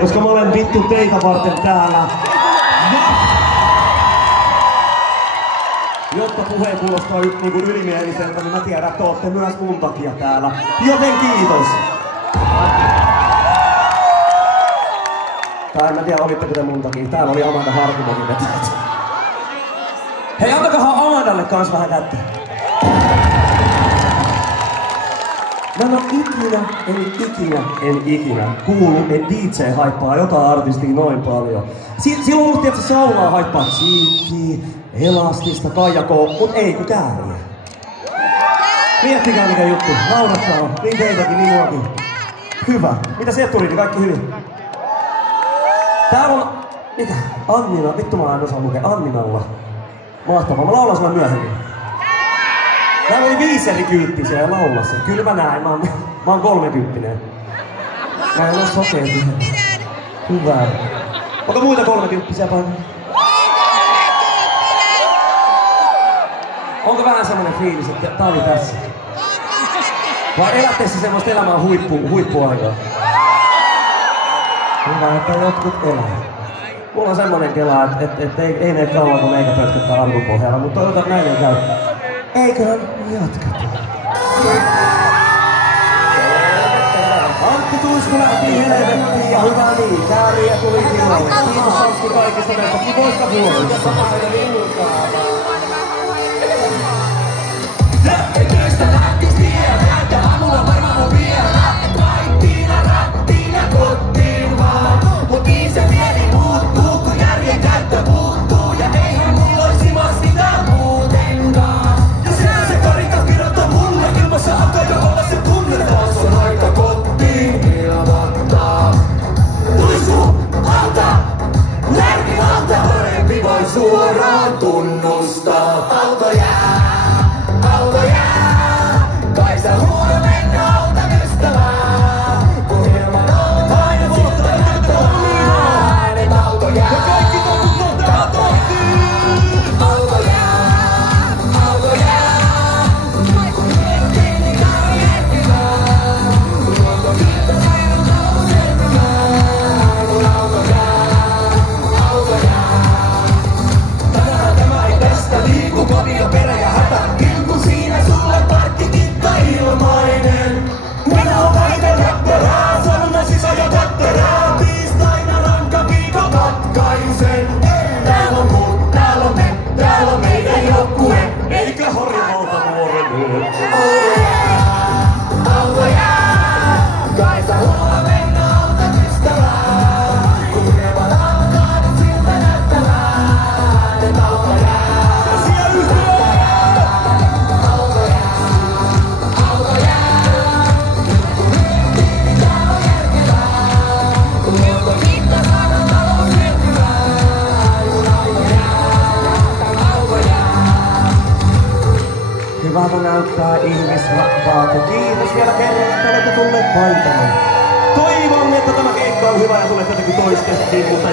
Koska mä olen vittu teitä varten täällä. Jotta puhe kuulostaa niinku ylimieliseltä, niin mä tiedän, että ootte myös mun takia täällä. Joten kiitos! Tai en mä tiedä, olitteko te mun takia. Täällä oli Amanda Harkimokin vetäjät. Hei, antakahan Amandalle kans vähän kättä. Mä en oo ikinä kuullut, että DJ haippaa jotain artistia noin paljon. Silloin ollut tietysti Saulaa haippaa Cheeky, Elastista, Kaijakoa, mut ei kun Kääriä. Miettikää mikä juttu, naurattaa, niin teitäkin, niin muakin. Hyvä. Mitä sieltä tuli, niin kaikki hyvin? Täällä on... Mikä? Annina, vittu mä en osaa lukea. Anninalla. Mahtavaa, mä laulan sulle myöhemmin. Täällä oli 5 eri kyyppisiä ja laulaa sen. Kyllä mä näin, mä oon 30. Mä en oo sokeeti. Hyvä. Onko muita 30-vuotiaisia paikalla? Onko vähän semmonen fiilis, että tää oli tässä? Vai elätte se semmoista elämää huippuaikaa? Hyvä, että jotkut elää. Mulla on semmonen kela, että ei mene kauan kun meikä pötköttää alkupohjalla, mutta toivotaan näin ei käy. Eiköhän jatketa. Antti Tuisku lähti helvettiin ja hyvä niin. Kääriä tuli tilalle. Kiitos Antti kaikista meistä kivoista vuosista. Lähtiköistä lähtis tiedä, että aamulla varmaan on vielä. Laittiina rattiina kotiin vaan. Mut niin se mieli muuttuu, kun järjen käyttö puuttuu. Ja eihän mulla oisi sitä muutenkaan. Ja se karikas kirjoittaa mulle, ilmassa alkaa jo olla se tunne. Taas on aika kotiin ilmoittaa. Tuisku alta, lärki alta. Parempi voi suoraan tunnustaa. Auto jää, kai sä huomenna autan ystävää. Kun ilman on aina vuotta äänet auto jää. Ja kaikki totut ottaa tohtiin. Auto jää, kun miettii niin kauan järkevää. Kun luonto kiitos aina talon selvää. Kun auto jää. Tänään tämä ei tästä liiku, koti ja perä ja hätä. Siinä sulle parkkikitta ilmainen. Minä oon väitän jätterää, sanon sisään ja tätterää. Tiistaina rankka viikon katkaisen. Täällä on muut, täällä on me, täällä on meidän joukkue. Eikä Harjumalta nuoren nyt. Auto jää, kai sä huomenna autat ystävää. Kun ilman alkaa nyt siltä näyttävää. Et auto jää. Hyvältä näyttää ihmisrakkaat ja kiitos vielä kerran, että olette tulleet paikalle. Toivon, että tämä keikka on hyvä ja tulette jotenkin toistettiin, mutta